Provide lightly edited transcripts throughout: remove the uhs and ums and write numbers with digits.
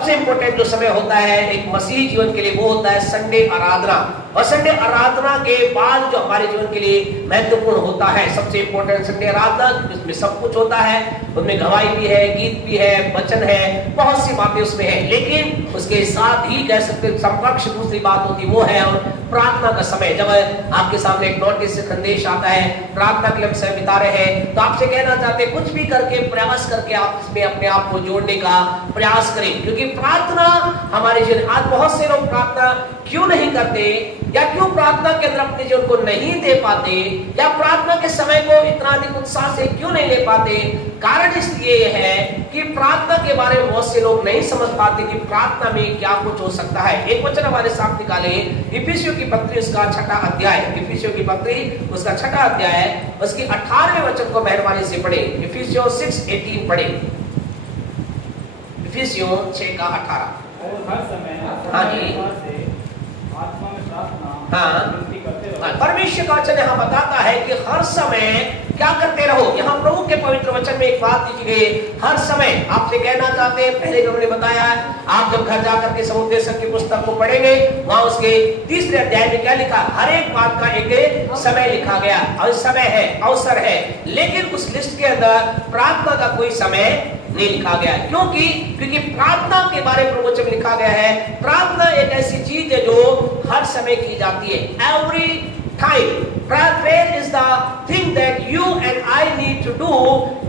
सबसे इंपॉर्टेंट जो समय होता है एक मसीही जीवन के लिए वो होता है संडे आराधना। और संडे आराधना के बाद जो हमारे जीवन के लिए महत्वपूर्ण होता है, सबसे इंपॉर्टेंट संडे आराधना, इसमें सब कुछ होता है, उनमें गवाही भी है, गीत भी है, वचन है, बहुत सी बातें उसमें है। लेकिन उसके साथ ही कह सकते समकक्ष दूसरी बात होती वो है और प्रार्थना का समय। जब आपके सामने एक नोटिस संदेश आता है, प्रार्थना के लिए समय बिता रहे हैं, तो आपसे कहना चाहते हैं कुछ भी करके प्रयास करके आप इसमें अपने आप को जोड़ने का प्रयास करें, क्योंकि प्रार्थना हमारे जीवन। आज बहुत से लोग प्रार्थना क्यों नहीं करते, या क्यों प्रार्थना के अंदर अपने जीवन को नहीं दे पाते, या प्रार्थना के समय को इतना अधिक उत्साह से क्यों नहीं ले पाते? कारण इसलिए है कि प्रार्थना के बारे में बहुत से लोग नहीं समझ पाते कि प्रार्थना में क्या कुछ हो सकता है। एक वचन हमारे साथ निकाले, इफिसियों की पत्री उसका 6वां अध्याय, इफिसियों की पत्री उसका 6वां अध्याय उसकी 18वें वचन को मेहरबानी से पढ़े। इफिसियों 6:18 पढ़े, इफिसियों 6:18। और हर समय हाँ जी, आत्मा में प्रार्थना हाँ, परमेश्वर का वचन यहाँ बताता है कि हर समय क्या करते रहो। यहाँ प्रभु के पवित्र वचन में एक बात लिखी गई, हर समय आपसे कहना चाहते हैं। पहले जो हमने बताया है, आप जब घर जाकर के समुद्रेश्वर की पुस्तक को पढ़ेंगे, वहां उसके 3रे अध्याय में क्या लिखा, हर एक बात का एक समय लिखा गया, और समय है, अवसर है। लेकिन उस लिस्ट के अंदर प्रार्थना का कोई समय नहीं लिखा गया। क्योंकि प्रार्थना के बारे में प्रवचन में लिखा गया है, प्रार्थना एक ऐसी चीज है जो हर समय की जाती है। Every time prayer is the thing that you and I need to do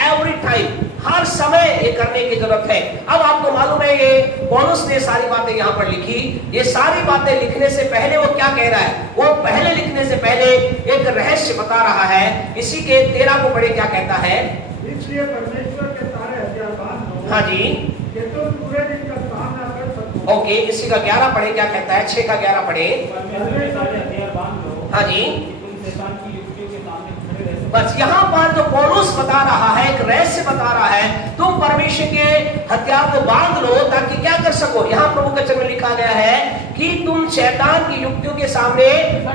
every time। हर समय ये करने की जरूरत है। अब आपको मालूम है ये पौलुस ने सारी बातें यहाँ पर लिखी। ये सारी बातें लिखने से पहले वो क्या कह रहा है, वो पहले लिखने से पहले एक रहस्य बता रहा है। इसी के 13 को पढ़े, क्या कहता है, इसलिए परमेश्वर के सारे हथियार बांध लो। हाँ जी, कि तुम पूरे दिन का काम ना कर सको। ओके, इसी का 11 पढ़े, क्या कहता है, 6 का 11 पढ़े। परमेश्वर के सारे हथियार बांध लो। हाँ जी, तुम शैतान की युक्तियों के सामने खड़े रह सको। बस यहाँ पर जो पौलुस बता रहा है, एक रहस्य बता रहा है, तुम परमेश्वर के हथियार को बांध लो ताकि क्या कर सको। यहाँ प्रभु के वचन में लिखा गया है कि तुम शैतान की युक्तियों के सामने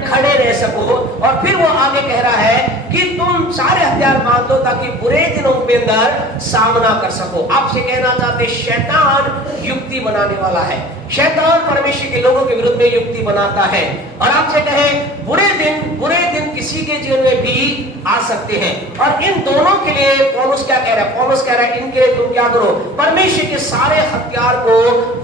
खड़े रह सको। और फिर वो आगे कह रहा है कि तुम सारे हथियार बांध दो ताकि बुरे दिनों के अंदर सामना कर सको। आपसे कहना चाहते, शैतान युक्ति बनाने वाला है। शैतान परमेश्वर के लोगों के विरुद्ध में युक्ति बनाता है। और आपसे कहे बुरे दिन किसी के जीवन में भी आ सकते हैं। और इन दोनों के लिए पौलुस क्या कह रहा है, पौलुस कह रहा है इनके लिए तुम क्या करो, परमेश्वर के सारे हथियार को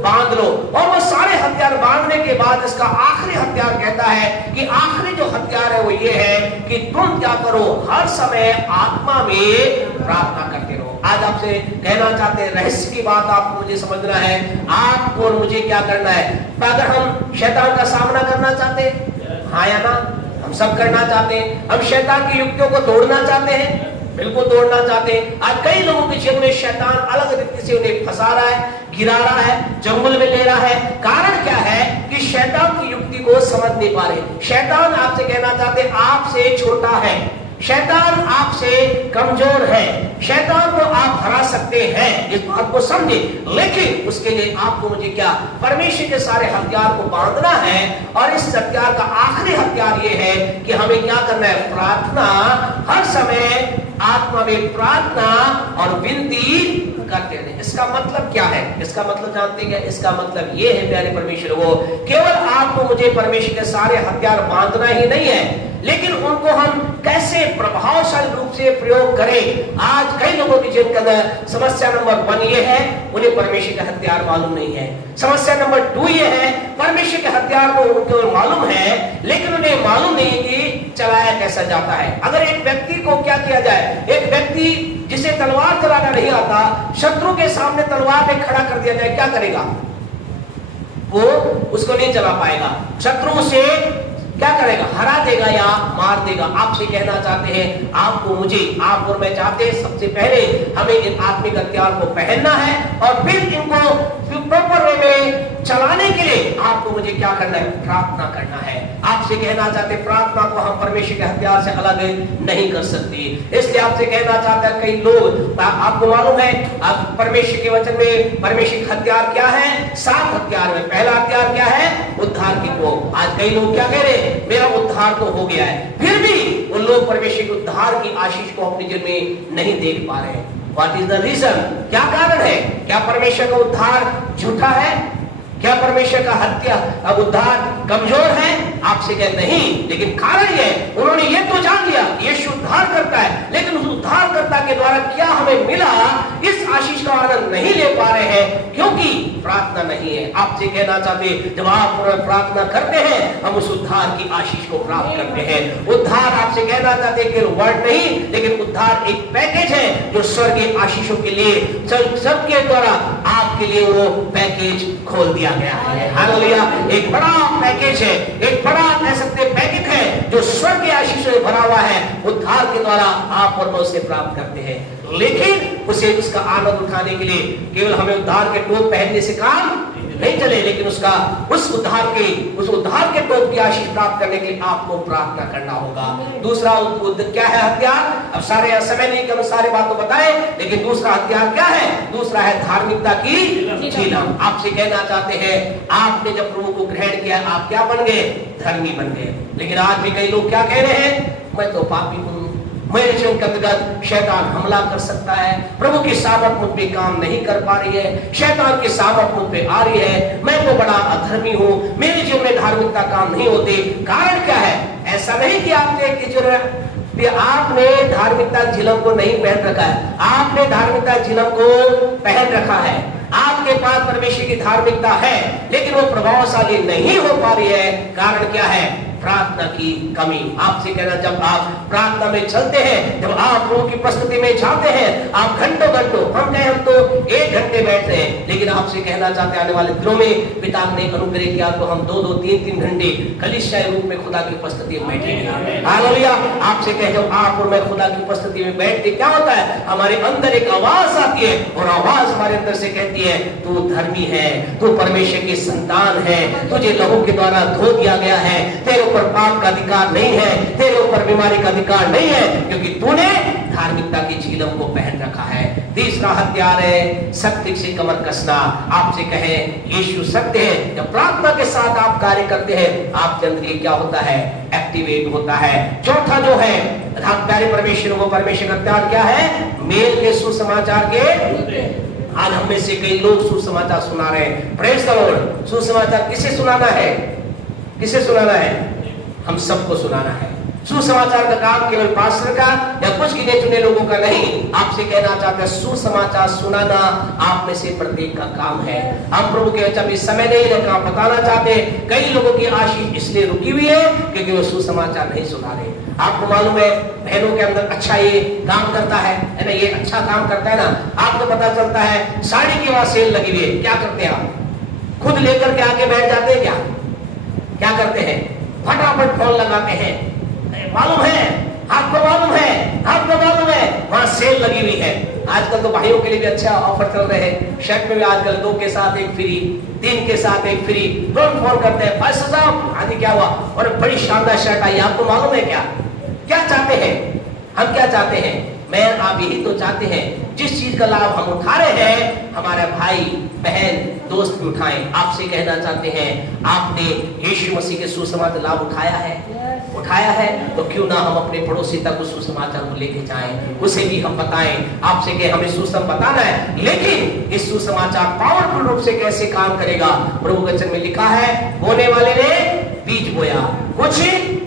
बांध लो। और वो सारे हथियार बांधने के बाद इसका आखिरी हथियार कहता है कि आखिरी जो हथियार है वो ये है कि तुम क्या करो, हर समय आत्मा में प्रार्थना करते रहो। आज आपसे कहना चाहते हैं, रहस्य की बात आपको मुझे समझना है, आपको और मुझे क्या करना है। अगर हम शैतान का सामना करना चाहते हैं, हाँ या ना, हम सब करना चाहते हैं। हम शैतान की युक्तियों को तोड़ना चाहते हैं, बिल्कुल तोड़ना चाहते हैं। आज कई लोगों के जीवन में शैतान अलग तरीके से उन्हें फंसा रहा है, गिरा रहा है, जंगल में ले रहा है। कारण क्या है कि शैतान की युक्ति को समझ नहीं पा रहे। शैतान आपसे कहना चाहते हैं, आपसे छोटा है, शैतान आपसे कमजोर है, शैतान को आप हरा सकते हैं, इस बात को समझे। लेकिन उसके लिए आपको मुझे क्या, परमेश्वर के सारे हथियार को बांधना है। और इस हथियार का आखिरी हथियार ये है कि हमें क्या करना है, प्रार्थना, हर समय आत्मा में प्रार्थना और विनती करते हैं। इसका मतलब क्या है, इसका मतलब जानते हैं क्या, इसका मतलब ये है प्यारे परमेश्वर को, केवल आपको मुझे परमेश्वर के सारे हथियार बांधना ही नहीं है, लेकिन उनको हम कैसे प्रभावशाली रूप से प्रयोग करें। आज कई लोगों की जीवन के अंदर समस्या नंबर 1 ये है, उन्हें परमेश्वर के हथियार मालूम नहीं है। समस्या नंबर 2 ये है, परमेश्वर के हथियार को उनको मालूम है, लेकिन उन्हें मालूम नहीं कि चलाया कैसा जाता है। अगर एक व्यक्ति को क्या किया जाए, एक व्यक्ति जिसे तलवार चलाना नहीं आता, शत्रु के सामने तलवार में खड़ा कर दिया जाए, क्या करेगा, वो उसको नहीं चला पाएगा, शत्रु से क्या करेगा, हरा देगा या मार देगा। आपसे कहना चाहते हैं, आपको मुझे, आप और मैं चाहते हैं, सबसे पहले हमें इन आत्मिक हथियार को पहनना है और फिर इनको प्रॉपर वे में चलाने के लिए आपको मुझे क्या करना है, प्रार्थना करना है। आपसे कहना चाहते हैं, प्रार्थना को हम परमेश्वर के हथियार से अलग नहीं कर सकते। इसलिए आपसे कहना चाहता है, कई लोग, आपको मालूम है, आप परमेश्वर के वचन में परमेश्वर के हथियार क्या है, 7 हथियार में पहला हथियार क्या है, उद्धार की को। आज कई लोग क्या कह रहे हैं, मेरा उद्धार तो हो गया है, फिर भी उन लोग परमेश्वर के उद्धार की आशीष को अपने जीवन में नहीं देख पा रहे हैं। What is the reason? क्या कारण है? क्या परमेश्वर का उद्धार झूठा है? क्या परमेश्वर का हत्या अब उद्धार कमजोर है? आपसे कहते नहीं, लेकिन कारण ये उन्होंने ये तो जान लिया यीशु उद्धार करता है, लेकिन उस उद्धारकर्ता के द्वारा क्या हमें मिला इस आशीष का आनंद नहीं ले पा रहे हैं, क्योंकि प्रार्थना नहीं है। आपसे कहना चाहते जब आप प्रार्थना करते हैं हम उस उद्धार की आशीष को प्राप्त करते हैं। उद्धार आपसे कहना चाहते कि वर्ड नहीं, लेकिन उद्धार एक पैकेज है जो स्वर्गीय आशीषों के लिए सबके द्वारा आपके लिए वो पैकेज खोल दिया गया है। हालेलुया। एक बड़ा पैकेज है, एक बड़ा कह सकते पैकेट है जो स्वर्ग के आशीषों से भरा हुआ है। उद्धार के द्वारा आप और मैं उसे प्राप्त करते हैं, लेकिन उसे उसका आनंद उठाने के लिए केवल हमें उद्धार के टोप पहनने से काम नहीं चले, लेकिन उस उद्धार के टोप की आशीष प्राप्त करने के लिए आपको प्रार्थना करना होगा। दूसरा क्या है हथियार? अब सारे समय नहीं कि सारे बातों बताए, लेकिन दूसरा हथियार क्या है? दूसरा है धार्मिकता की झीलम। आपसे कहना चाहते हैं आपने जब प्रभु को ग्रहण किया आप क्या बन गए? धर्मी बन गए। लेकिन आज भी कई लोग क्या कह रहे हैं? मैं तो पापी हूं, मेरे जीवन के अंतर्गत शैतान हमला कर सकता है, प्रभु की सामर्थ मुझ पे काम नहीं कर पा रही है, शैतान की सामर्थ मुझ पे आ रही है, मैं तो बड़ा अधर्मी हूं, मेरे जीवन में धार्मिकता काम नहीं होती। कारण क्या है? ऐसा नहीं कि आपने धार्मिकता झिलम को नहीं पहन रखा है, आपने धार्मिकता झिलम को पहन रखा है। आपके पास परमेश्वर की धार्मिकता है, लेकिन वो प्रभावशाली नहीं हो पा रही है। कारण क्या है? प्रार्थना की कमी। आपसे कहना जब आप प्रार्थना में चलते हैं, जब आप प्रभु की उपस्थिति में जाते हैं, आप घंटों हम कहें हम तो 1 घंटे बैठ रहे हैं, लेकिन आपसे कहना चाहते हैं आने वाले दिनों में पिता ने अनुग्रह किया तो हम 2-2, 3-3 घंटे कलीसिया रूप में खुदा की उपस्थिति में बैठेंगे। हालेलुया। आपसे कहे जब आप और मैं खुदा की उपस्थिति में बैठते क्या होता है? हमारे अंदर एक आवाज आती है और आवाज हमारे अंदर से कहती है तू धर्मी है, तू परमेश्वर की संतान है, तुझे लहू के द्वारा धो दिया गया है, तेरे ऊपर पाप का अधिकार नहीं है, तेरे ऊपर बीमारी का अधिकार नहीं है, क्योंकि तूने धार्मिकता की झिलम को पहन रखा है। तीसरा हथियार है सत्य से कमर कसना। आपसे कहे यीशु सत्य है। जब प्रार्थना के साथ आप कार्य करते हैं आपके अंदर क्या होता है? एक्टिवेट होता है। चौथा जो है प्यारे परमेश्वर को परमेश्वर का हथियार क्या है? मेल के सुसमाचार के। आज हम में से कई लोग सुसमाचार सुना रहे हैं। Praise the Lord. सुसमाचार किसे सुनाना है? किसे सुनाना है? हम सबको सुनाना है। सुसमाचार का काम केवल पास्टर का या कुछ गिने चुने लोगों का नहीं। आपसे कहना चाहते हैं सुसमाचार सुनाना आप में से प्रत्येक का काम है। हम प्रभु के जब इस समय नहीं रहता बताना चाहते कई लोगों की आशीष इसलिए रुकी हुई है क्योंकि वो सुसमाचार नहीं सुना रहे। आपको मालूम है बहनों के अंदर अच्छा ये काम करता है ना, ये अच्छा काम करता है ना। आपको पता चलता है साड़ी की वहां सेल लगी हुई है, क्या करते हैं आप? खुद लेकर के आके बैठ जाते हैं क्या करते हैं? फटाफट फोन लगाते हैं। मालूम है आपको, मालूम है वहां सेल लगी हुई है। आजकल तो भाइयों के लिए भी अच्छा ऑफर चल रहे हैं। शर्ट में भी आजकल 2 के साथ 1 फ्री, 3 के साथ 1 फ्री। तुरंत फोन करते हैं भाई साहब आज क्या हुआ और बड़ी शानदार शर्ट आई। आपको मालूम है क्या चाहते हैं? हम क्या चाहते हैं? मैं आप यही तो चाहते हैं जिस चीज का लाभ हम उठा रहे हैं हमारे भाई बहन दोस्त भी उठाएं। आपसे कहना चाहते हैं आपने यीशु मसीह के सुसमाचार लाभ उठाया है तो क्यों ना हम अपने पड़ोसी तक उस सुसमाचार को लेके जाएं, उसे भी हम बताएं। आपसे कहे हमें सुसमाचार बताना है, लेकिन इस सुसमाचार पावरफुल रूप से कैसे काम करेगा? प्रभु वचन में लिखा है बोने वाले ने बीज बोया, कुछ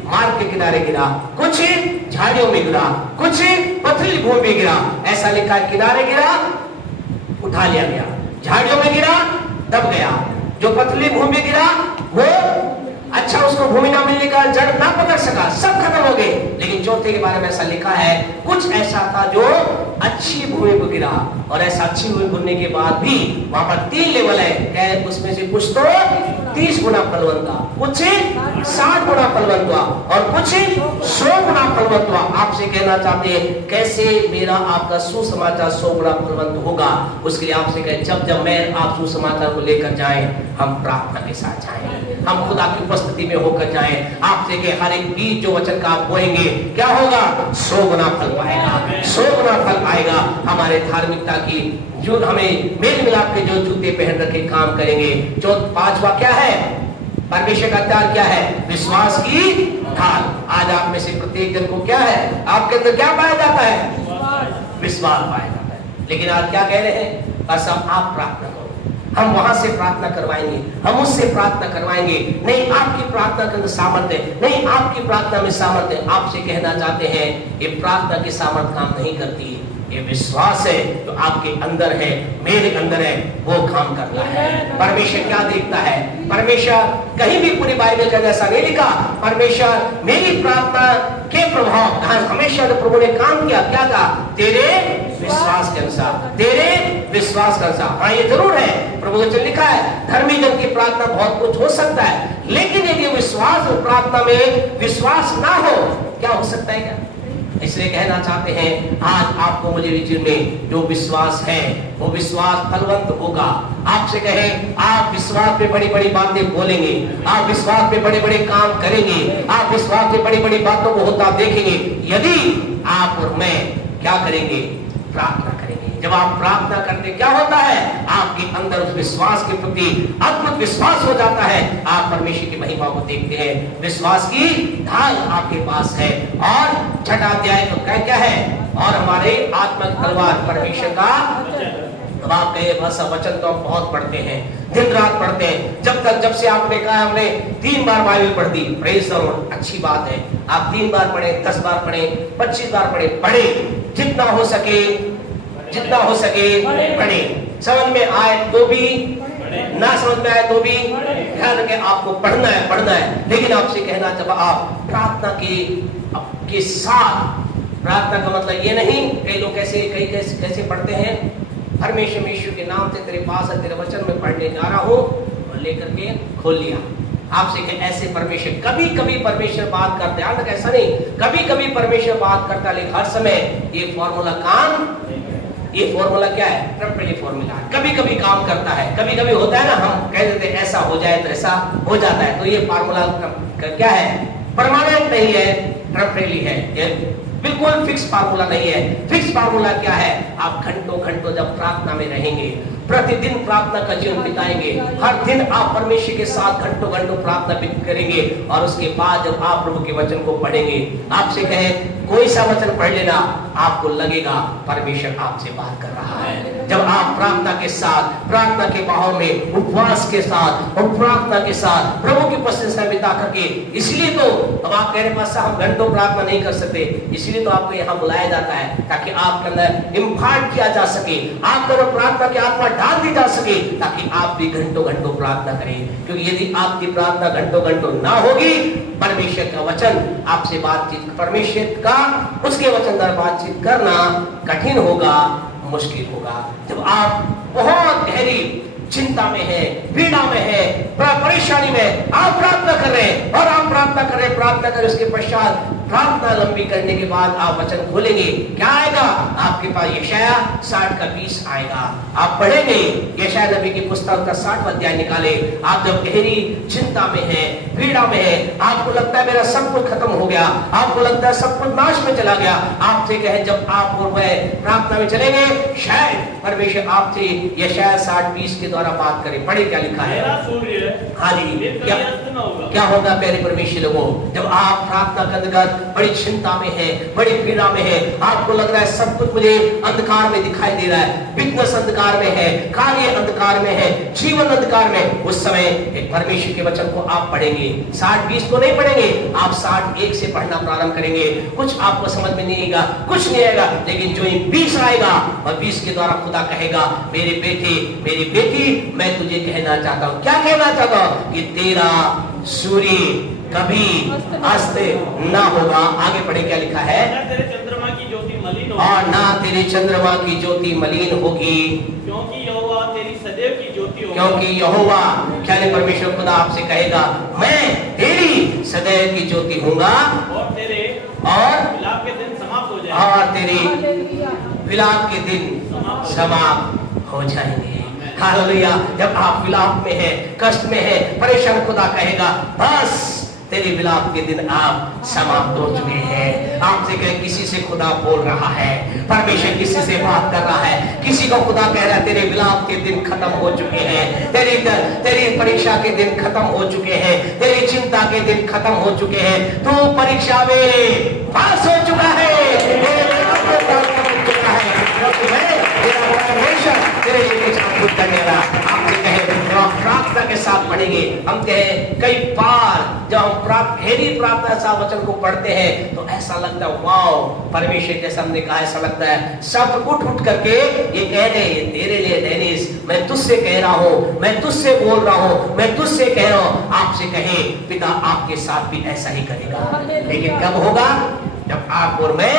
मार्ग के किनारे गिरा, कुछ झाड़ियों में गिरा, कुछ पथरीली भूमि में गिरा। ऐसा लिखा है किनारे गिरा उठा लिया गया, झाड़ियों में गिरा दब गया, जो पथरीली भूमि में गिरा वो अच्छा उसको भूमि ना मिलने का जड़ ना पकड़ सका, सब खत्म हो गए। लेकिन चौथे के बारे में ऐसा लिखा है कुछ ऐसा था जो अच्छी भूमि पर गिरा, और ऐसा अच्छी भूमि गिरने के बाद भी वहां पर 3 लेवल है। उसमें से कुछ तो 30 गुना फलवंत हुआ, कुछ 60 गुना फलवंत हुआ और कुछ 100 गुना फलवंत हुआ। आपसे कहना चाहते हैं कैसे मेरा आपका सुसमाचार 100 गुना फलवंत होगा? उसके लिए आपसे कहे जब मैं आप सुसमाचार को लेकर जाएं, हम प्रार्थना के साथ जाएं, हम खुदा की उपस्थिति में होकर जाएं। आपसे के हर एक बीज जो वचन का आप बोएंगे क्या होगा? 100 गुना फल पाएगा, 100 गुना फल आएगा। हमारे धार्मिकता की जो हमें मेल मिलाप के जो जूते पहन रखे काम करेंगे। जो 5वां क्या है? परमेश्वर का हथियार क्या है? विश्वास की ढाल। आज आप में से प्रत्येक जन को क्या है? आपके अंदर क्या पाया जाता है? विश्वास पाया जाता है। लेकिन आज क्या कह रहे हैं, बस अब आप प्रार्थना करो, हम वहां से प्रार्थना करवाएंगे, हम उससे प्रार्थना करवाएंगे। नहीं, आपकी प्रार्थना के अंदर सामर्थ्य है, नहीं आपकी प्रार्थना में सामर्थ्य है। आपसे कहना चाहते हैं ये प्रार्थना की सामर्थ्य काम नहीं करती, ये विश्वास है जो आपके अंदर है, मेरे अंदर है, वो काम करता है। परमेश्वर क्या देखता है, परमेश्वर कहीं भी पूरी बाइबल का ऐसा नहीं लिखा, परमेश्वर मेरी प्रार्थना के प्रभाव, हमेशा जो प्रभु ने काम किया, क्या था, तेरे विश्वास के अनुसार, तेरे विश्वास के अनुसार। हाँ ये जरूर है, प्रभु वचन लिखा है धर्मी जन की प्रार्थना बहुत कुछ हो सकता है, लेकिन यदि विश्वास और प्रार्थना में विश्वास ना हो, क्या हो सकता है क्या? इसलिए कहना चाहते हैं आज आपको मुझे जीवन में जो विश्वास है वो विश्वास फलवंत होगा। आपसे कहें आप विश्वास पे बड़ी बड़ी बातें बोलेंगे, आप विश्वास पे बड़े बड़े काम करेंगे, आप विश्वास पे बड़ी बड़ी बातों को होता देखेंगे, यदि आप और मैं क्या करेंगे, प्रार्थना करेंगे। जब आप प्रार्थना करते क्या होता है, आपके अंदर उस विश्वास के प्रति अद्भुत विश्वास हो जाता है, आप परमेश्वर की महिमा को देखते हैं, विश्वास की ढाल आपके पास है। और छठा अध्याय तो क्या है, और हमारे आत्मा की तलवार परमेश्वर का। अब आप कहे भाषा वचन तो हम बहुत पढ़ते हैं, दिन रात पढ़ते हैं, जब से आपने कहा हमने 3 बार बाइबल पढ़ दी, प्रेज़ द लॉर्ड, अच्छी बात है। आप 3 बार पढ़े, 10 बार पढ़े, 25 बार पढ़े, जितना हो सके पढ़े। समझ में आए तो भी, ना समझ में आए तो भी, ध्यान रखें आपको पढ़ना है। लेकिन आपसे कहना जब आप प्रार्थना के साथ, प्रार्थना का मतलब ये नहीं, कई लोग कैसे पढ़ते हैं, परमेश्वर यीशु के नाम से तेरे पास है, तेरे वचन में पढ़ने जा रहा हूँ, और लेकर के खोल लिया। आपसे कहें ऐसे परमेश्वर, कभी परमेश्वर बात करते हैं, ऐसा नहीं, कभी परमेश्वर बात करता है, लेकिन हर समय ये फॉर्मूला ये फॉर्मूला क्या है, टेम्परेरी फॉर्मूला, कभी काम करता है, कभी होता है ना, हम कह देते हैं ऐसा हो जाए तो ऐसा हो जाता है, तो ये फॉर्मूला क्या है, परमानेंट नहीं है, टेम्परेरी है, ये बिल्कुल फिक्स फार्मूला नहीं है। फिक्स फार्मूला क्या है, आप घंटों जब प्रार्थना में रहेंगे, प्रतिदिन प्रार्थना का जीवन बिताएंगे, हर दिन आप परमेश्वर के साथ घंटों प्रार्थना करेंगे, और उसके बाद जब आप प्रभु के वचन को पढ़ेंगे, आपसे कहें कोई सा वचन पढ़ लेना, आपको लगेगा परमेश्वर आपसे बात कर रहा है। जब आप प्रार्थना के साथ, प्रार्थना के माहौल में, उपवास के साथ और प्रार्थना के साथ प्रभु की उपस्थिति में बिता करके, इसलिए तो अब आप कह रहे पास हम घंटों प्रार्थना नहीं कर सकते, इसलिए तो आपको यहाँ बुलाया जाता है, ताकि आपके अंदर इम्पार्ट किया जा सके, आपके अंदर प्रार्थना की आत्मा डाल दी जा सके, ताकि आप भी घंटों प्रार्थना करें। क्योंकि यदि आपकी प्रार्थना घंटों ना होगी, परमेश्वर का वचन आपसे बातचीत, परमेश्वर का उसके वचन द्वारा बातचीत करना कठिन होगा, मुश्किल होगा। जब आप बहुत गहरी चिंता में है, पीड़ा में है, परेशानी में आप प्रार्थना कर रहे हैं, और आप प्रार्थना कर उसके पश्चात प्रार्थना लंबी करने के बाद आप वचन खोलेंगे, क्या आएगा आपके पास, यशाया 60 का 20 आएगा। आप पढ़ेंगे यशाया नबी की पुस्तक का 60वां अध्याय निकाले। आप जब गहरी चिंता में है, पीड़ा में है, आपको लगता है मेरा सब कुछ खत्म हो गया, आपको लगता है सब कुछ नाश में चला गया, आपसे कहे जब आप और वह प्रार्थना में चलेंगे, शायद परमेश्वर आपसे यशाया 60:20 के द्वारा बात करे। पढ़े क्या लिखा है, हाँ जी, क्या होगा प्यारे परमेश्वर लोगों, जब आप प्रार्थना कर बड़ी चिंता में है, बड़ी पीड़ा में है, आपको लग रहा है सब कुछ मुझे अंधकार में दिखाई दे रहा है, बिजनेस अंधकार में है, कार्य अंधकार में है, जीवन अंधकार में, उस समय एक परमेश्वर के वचन को आप पढ़ेंगे। 60:20 को नहीं पढ़ेंगे, आप 61 से पढ़ना प्रारंभ करेंगे। कुछ आपको समझ में नहीं आएगा, कुछ नहीं आएगा, लेकिन जो 20 आएगा, और 20 के द्वारा खुदा कहेगा, मेरे बेटे, मेरी बेटी, मैं तुझे कहना चाहता हूँ। क्या कहना चाहता हूँ, कि तेरा सूर्य कभी अस्त ना होगा। आगे पढ़े क्या लिखा है, ना तेरे चंद्रमा की ज्योति मलिन होगी, और ना तेरे चंद्रमा की ज्योति मलिन होगी, क्योंकि यहोवा तेरी सदैव की ज्योति होगा। क्योंकि यहोवा क्या परमेश्वर खुदा आपसे कहेगा, मैं तेरी सदैव की ज्योति हूँगा, और तेरे विलाप के दिन समाप्त हो जाएंगे, और तेरे विलाप के दिन समाप्त हो जाएंगे। हालेलुया। जब आप विलाप में है, कष्ट में है, परेशान, खुदा कहेगा बस तेरे विलाप के दिन आप समाप्त हो चुके हैं। आपसे कहे किसी से खुदा बोल रहा है, परमेश्वर किसी से बात कर रहा है, किसी को खुदा कह रहा है तेरे विलाप के दिन खत्म हो चुके हैं, तेरी परीक्षा के दिन खत्म हो चुके हैं, तेरी चिंता के दिन खत्म हो चुके हैं, तू परीक्षा में पास हो चुका है, तेरा परमेश्वर तेरे लिए कुछ अद्भुत करने वाला। आपने कहे जब हम प्रार्थना के साथ पढ़ेंगे, हम कहे कई बार जब हम गहरी प्रार्थना सा वचन को पढ़ते हैं तो ऐसा लगता है वाओ, परमेश्वर जैसा हमने कहा, ऐसा लगता है सब उठ करके ये कह रहे हैं तेरे लिए डेनिस, मैं तुझसे कह रहा हूं, मैं तुझसे बोल रहा हूं, मैं तुझसे कह रहा हूं। आपसे कहे पिता आपके साथ भी ऐसा ही करेगा, लेकिन कब होगा? जब आप और मैं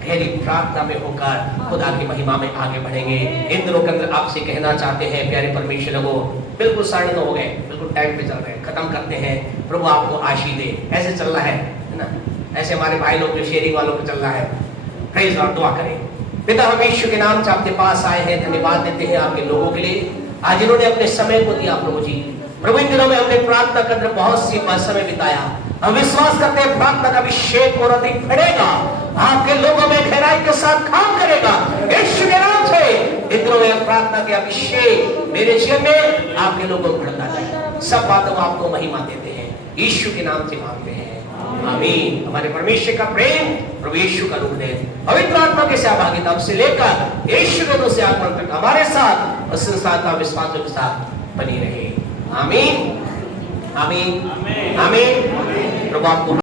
गहरी प्रार्थना में होकर खुदा की महिमा में आगे बढ़ेंगे। इन दिनों के अंदर आपसे कहना चाहते हैं प्यारे परमेश्वर को, बिल्कुल 9:30 हो गए, बिल्कुल टाइम पे चल रहे हैं, खत्म करते हैं। प्रभु आपको आशीष दे। ऐसे चलना है ना, ऐसे हमारे भाई लोग जो शेयरिंग वालों को चलना है। प्रेज और दुआ करें। पिता हम यीशु के नाम से आपके पास आए हैं, धन्यवाद देते हैं आपके लोगों के लिए आज इन्होंने अपने समय को दिया। प्रभु जी, प्रभु इन दिनों में हमने प्रार्थना के अंदर बहुत सी समय बिताया। हम विश्वास करते हैं प्रार्थना का अभिषेक और अधिक बढ़ेगा, आपके लोगों में गहराई के साथ काम करेगा यीशु के नाम से। इन दिनों में प्रार्थना के अभिषेक मेरे जीवन में आपके लोगों को बढ़ता जाए। सब बातों को आपको महिमा देते हैं, यीशु के नाम से मांगते हैं, आमीन। हमारे परमेश्वर का प्रेम, प्रभु यीशु का रूप दे, पवित्र आत्मा के सहभागिता से लेकर यीशु के दूसरे आत्मा तक हमारे साथ और संसार विश्वासों के साथ बनी रहे। आमीन, आमीन, आमीन। प्रभु आपको